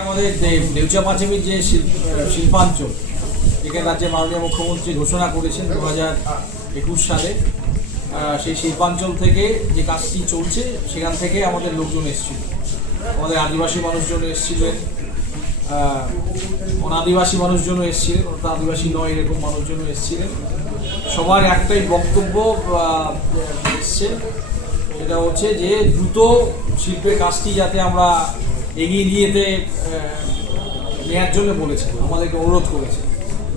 আমাদের দেউচা পাঁচেমির যে শিল্প- শিল্পাঞ্চল, যেখানে রাজ্যের মাননীয় মুখ্যমন্ত্রী ঘোষণা করেছেন দু হাজার একুশ সালে সেই শিল্পাঞ্চল থেকে যে কাজটি চলছে, সেখান থেকে আমাদের লোকজন এসেছিল। আমাদের আদিবাসী মানুষজন এসেছিলেন অনাদিবাসী মানুষজনও এসেছিলেন, অর্থাৎ আদিবাসী নয় এরকম মানুষজনও এসেছিলেন। সবার একটাই বক্তব্য এসছে, সেটা হচ্ছে যে দ্রুত শিল্পের কাজটি যাতে আমরা এগিয়ে যেতে নেওয়ার জন্য বলেছে, আমাদেরকে অনুরোধ করেছে।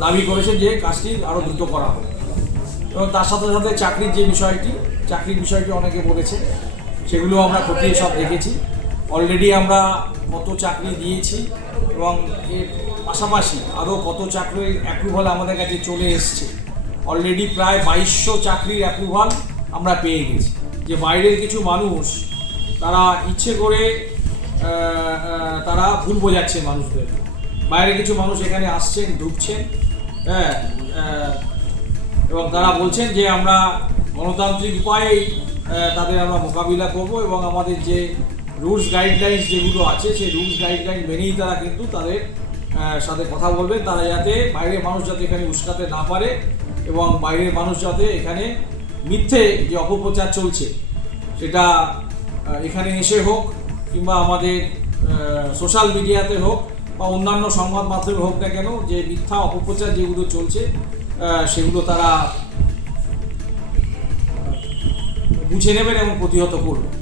দাবি করেছে যে কাজটি আরও দ্রুত করা হবে এবং তার সাথে সাথে চাকরির যে বিষয়টি, চাকরির বিষয়টি অনেকে বলেছে, সেগুলো আমরা খতিয়ে সব দেখেছি। অলরেডি আমরা কত চাকরি দিয়েছি এবং এর পাশাপাশি আরও কত চাকরির অ্যাপ্রুভাল আমাদের কাছে চলে এসছে। অলরেডি প্রায় বাইশশো চাকরির অ্যাপ্রুভাল আমরা পেয়ে গেছি। যে বাইরের কিছু মানুষ, তারা ইচ্ছে করে তারা ভুল বোঝাচ্ছে মানুষদের। বাইরে কিছু মানুষ এখানে আসছেন, ঢুকছেন হ্যাঁ এবং তারা বলছেন যে আমরা গণতান্ত্রিক উপায়েই তাদের আমরা মোকাবিলা করব এবং আমাদের যে রুলস গাইডলাইন্স যেগুলো আছে, সেই রুলস গাইডলাইন মেনেই তারা কিন্তু তাদের সাথে কথা বলবেন। তারা যাতে বাইরের মানুষ যাতে এখানে উস্কাতে না পারে এবং বাইরের মানুষ যাতে এখানে মিথ্যে যে অপপ্রচার চলছে, সেটা এখানে এসে হোক। কিংবা আমাদের সোশ্যাল মিডিয়াতে হোক বা অন্যান্য সংবাদ মাধ্যমে হোক না কেন, যে মিথ্যা অপপ্রচার যেগুলো চলছে সেগুলো তারা বুঝে নেবেন এবং প্রতিহত করবেন।